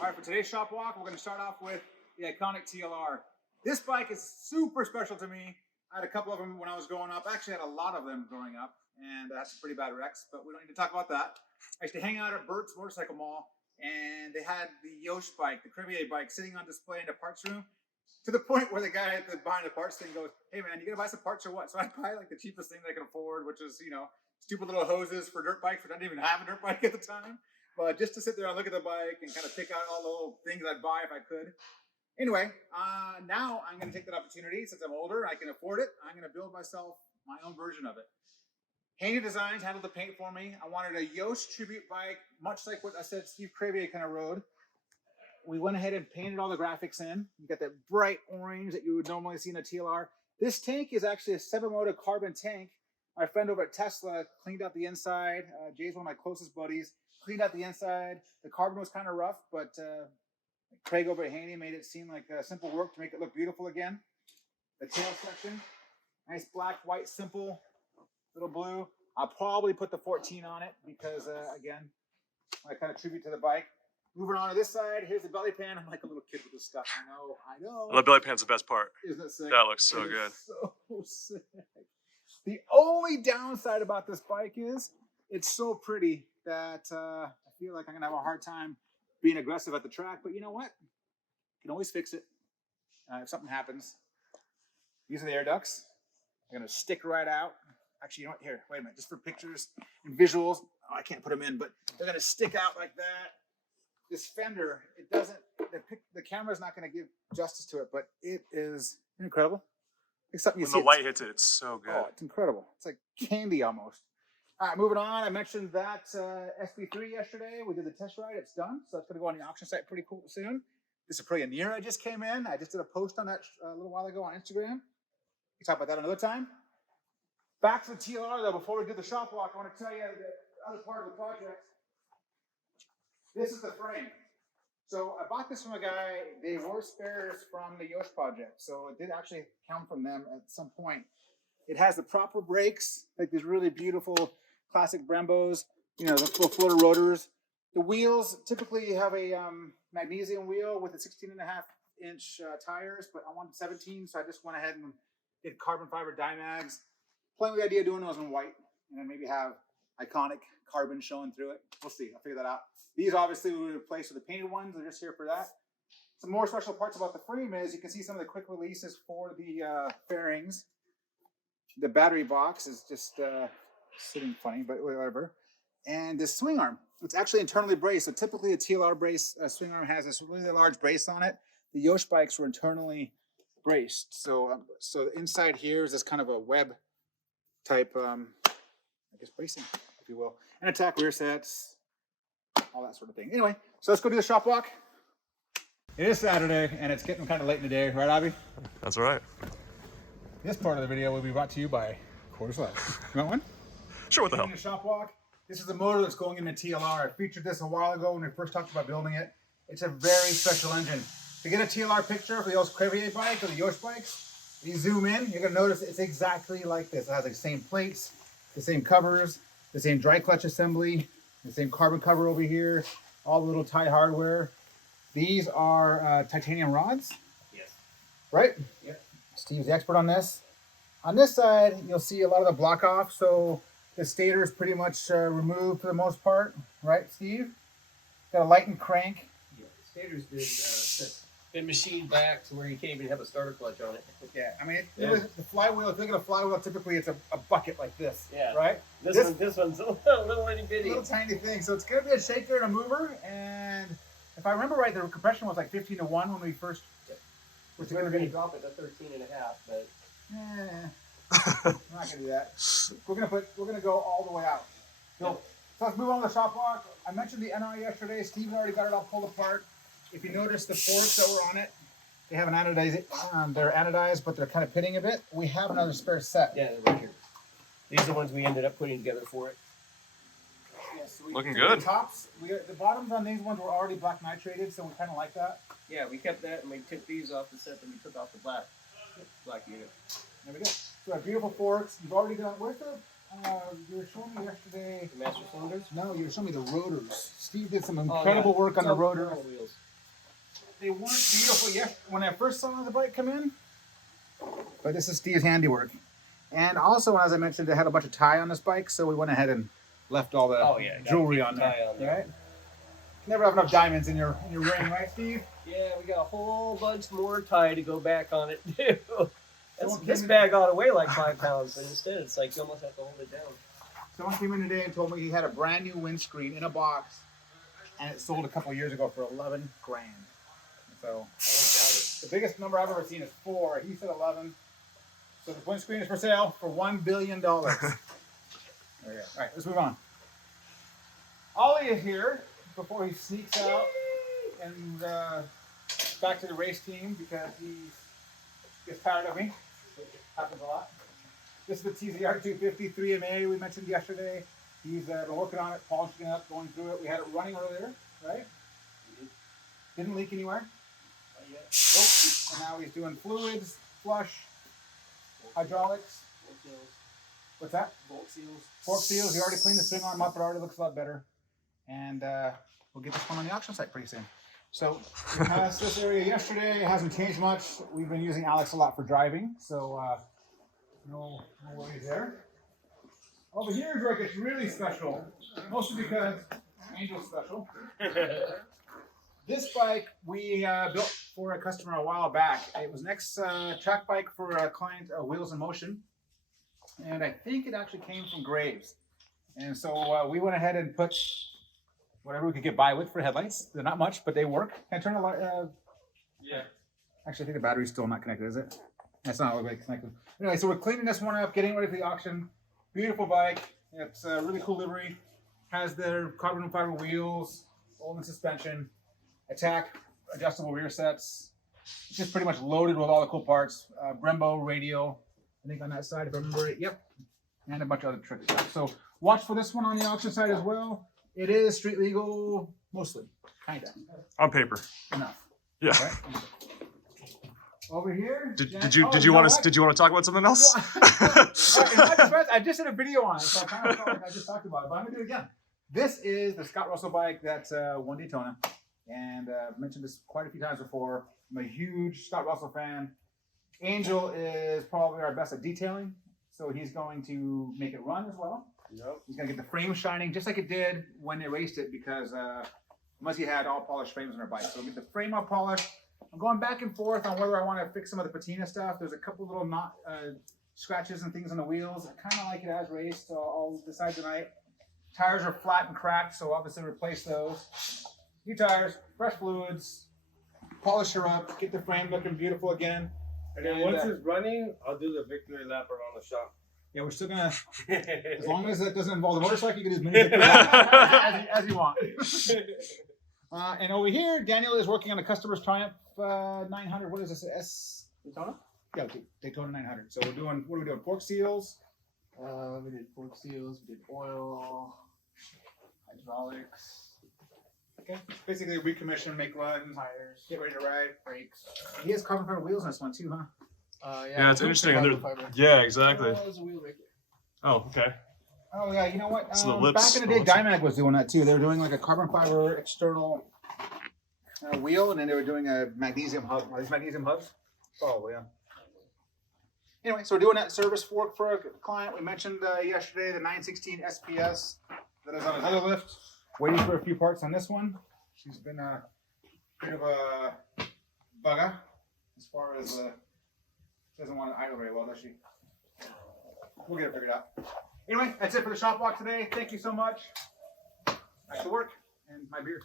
All right, for today's shop walk, we're going to start off with the iconic TLR. This bike is super special to me. I had a couple of them when I was growing up. I actually had a lot of them growing up, and that's pretty bad wrecks, but we don't need to talk about that. I used to hang out at Bert's Motorcycle Mall, and they had the Yosh bike, the Crevier bike, sitting on display in the parts room, to the point where the guy behind the parts thing goes, "Hey man, you gonna buy some parts or what?" So I buy like the cheapest thing that I can afford, which is, you know, stupid little hoses for dirt bikes, which I didn't even have a dirt bike at the time. But just to sit there and look at the bike and kind of pick out all the little things I'd buy if I could. Anyway, now I'm going to take that opportunity. Since I'm older, I can afford it. I'm going to build myself my own version of it. Haney Designs handled the paint for me. I wanted a Yosh tribute bike, much like what I said Steve Crevier kind of rode. We went ahead and painted all the graphics in. You got that bright orange that you would normally see in a TLR. This tank is actually a 7-motor carbon tank. My friend over at Tesla cleaned out the inside. Jay's one of my closest buddies. Cleaned out the inside. The carbon was kind of rough, but Craig over at Haney made it seem like simple work to make it look beautiful again. The tail section, nice black, white, simple, little blue. I'll probably put the 14 on it because, again, I kind of tribute to the bike. Moving on to this side, here's the belly pan. I'm like a little kid with this stuff. I know. The belly pan's the best part. Isn't it sick? That looks so good. So sick. The only downside about this bike is it's so pretty that I feel like I'm going to have a hard time being aggressive at the track. But you know what? You can always fix it if something happens. These are the air ducts. They're going to stick right out. Actually, you know what? Here, wait a minute. Just for pictures and visuals. Oh, I can't put them in, but they're going to stick out like that. This fender, it doesn't, the camera's not going to give justice to it, but it is incredible. It's something you see. When the light hits it, it's so good. Oh, it's incredible. It's like candy almost. All right, moving on. I mentioned that SB3 yesterday. We did the test ride. It's done. So it's going to go on the auction site pretty cool soon. This Aprilia Nera just came in. I just did a post on that a little while ago on Instagram. We can talk about that another time. Back to the TLR, though. Before we do the shop walk, I want to tell you the other part of the project. This is the frame. So I bought this from a guy. They were spares from the Yosh project. So it did actually come from them at some point. It has the proper brakes, like these really beautiful classic Brembos, you know, the full floater rotors. The wheels, typically you have a magnesium wheel with a 16.5-inch tires, but I wanted 17, so I just went ahead and did carbon fiber Dymags. Playing with the idea of doing those in white, and then maybe have iconic carbon showing through it. We'll see. I'll figure that out. These obviously we would replace with the painted ones. They're just here for that. Some more special parts about the frame is you can see some of the quick releases for the fairings. The battery box is just sitting funny, but whatever. And this swing arm, it's actually internally braced. So typically a TLR brace swing arm has this really large brace on it. The Yosh bikes were internally braced. So so inside here is this kind of a web type, I guess bracing, if you will. And attack rear sets, all that sort of thing. Anyway, so let's go do the shop walk. It is Saturday, and it's getting kind of late in the day, right, Avi? That's right. This part of the video will be brought to you by Coors Light. You want one? Sure, what the hell? The shop walk. This is the motor that's going in the TLR. I featured this a while ago when we first talked about building it. It's a very special engine. To get a TLR picture for the old Crevier bike or the Yosh bikes, you zoom in, you're going to notice it's exactly like this. It has the same plates, the same covers, the same dry clutch assembly, the same carbon cover over here, all the little tie hardware. These are titanium rods. Yes. Right? Yep. Steve's the expert on this. On this side, you'll see a lot of the block off, so the stator is pretty much removed for the most part, right, Steve? Got a lightened crank. Yeah, the stator's been machined back to where you can't even have a starter clutch on it. Yeah, I mean, the flywheel, if you look at a flywheel, typically it's a bucket like this, yeah. Right? This one's a little itty bitty. Little tiny thing. So it's going to be a shaker and a mover, and if I remember right, the compression was like 15 to 1 when we first... We're going to drop it to 13.5, but... we're not going to do that. We're going to go all the way out. So let's move on to the shop walk. I mentioned the NR yesterday. Steve's already got it all pulled apart. If you notice the forks that were on it, they have an anodized. They're anodized, but they're kind of pitting a bit. We have another spare set. Yeah, they're right here. These are the ones we ended up putting together for it. Yeah, so Looking good. The tops, the bottoms on these ones were already black nitrated, so we kind of like that. Yeah, we kept that and we took these off the set and we took off the black unit. There we go. So our beautiful forks. You've already done. Where's the? You were showing me yesterday. The master cylinders? No, you were showing me the rotors. Steve did some incredible work on the rotors. Wheels. they weren't beautiful yet when I first saw the bike come in. But this is Steve's handiwork. And also, as I mentioned, it had a bunch of tie on this bike, so we went ahead and left all the jewelry on there. Right? Never have enough diamonds in your ring, right, Steve? Yeah, we got a whole bunch more tie to go back on it too. This bag ought to weigh like 5 pounds, but instead it's like you almost have to hold it down. Someone came in today and told me he had a brand new windscreen in a box, and it sold a couple years ago for 11 grand. So I don't doubt it. the biggest number I've ever seen is 4. He said 11. So the windscreen is for sale for $1 billion. There you go. All right, let's move on. Ollie is here before he sneaks out and back to the race team because he gets tired of me, which happens a lot. This is the TZR 250 3MA we mentioned yesterday. He's been working on it, polishing it up, going through it. We had it running earlier, right? Didn't leak anywhere. Nope. And now he's doing fluids, flush, hydraulics. What's that? Bolt seals. Fork seals. He already cleaned the swing arm up. It already looks a lot better. And we'll get this one on the auction site pretty soon. So we passed this area yesterday. It hasn't changed much. We've been using Alex a lot for driving, so no worries there. Over here is where it gets really special, mostly because Angel's special. This bike we built for a customer a while back. It was an track bike for a client, Wheels in Motion, and I think it actually came from Graves. And so we went ahead and put whatever we could get by with for headlights. They're not much, but they work. Can I turn the light? Yeah. Actually, I think the battery's still not connected, is it? That's not really connected. Anyway, so we're cleaning this one up, getting ready for the auction. Beautiful bike. It's a really cool livery. Has their carbon fiber wheels, Olin suspension, attack, adjustable rear sets. It's just pretty much loaded with all the cool parts. Brembo radio, I think on that side, if I remember it. Yep. And a bunch of other trick stuff. So watch for this one on the auction side as well. It is street legal, mostly, kind of. On paper. Enough. Yeah. Right? Over here. Did you want to talk about something else? In my defense, I just did a video on it, so I kind of felt like I just talked about it, but I'm gonna do it again. This is the Scott Russell bike that's won Daytona, and I've mentioned this quite a few times before. I'm a huge Scott Russell fan. Angel is probably our best at detailing, so he's going to make it run as well. Yep. He's gonna get the frame shining just like it did when they raced it, because Muzzy had all polished frames on her bike. So we'll get the frame all polished. I'm going back and forth on whether I want to fix some of the patina stuff. There's a couple little scratches and things on the wheels. I kind of like it as raced, so I'll decide tonight. Tires are flat and cracked, so obviously replace those. New tires, fresh fluids, polish her up, get the frame looking beautiful again. And then once it's running, I'll do the victory lap around the shop. Yeah, we're still gonna, as long as that doesn't involve the motorcycle, you can do as many victory laps as you want. And over here, Daniel is working on a customer's Triumph 900. What is this? S Daytona? Yeah, Daytona 900. So we're doing, what are we doing? Fork seals. We did fork seals, we did oil, hydraulics, Okay. Basically, recommission, make runs, tires, get ready to ride. brakes. He has carbon fiber wheels on this one too, huh? Yeah, it's interesting. And yeah, exactly. There's a wheel right there. Oh, okay. Oh yeah, you know what? So the lips- back in the day, Dymac was doing that too. They were doing like a carbon fiber external wheel, and then they were doing a magnesium hub. Are these magnesium hubs? Oh yeah. Anyway, so we're doing that service fork for a client. We mentioned yesterday the 916 SPS that is on another lift. Waiting for a few parts on this one. She's been a bit of a bugger as far as doesn't want to idle very well, does she? We'll get it figured out. Anyway, that's it for the shop walk today. Thank you so much. Back to work and my beer.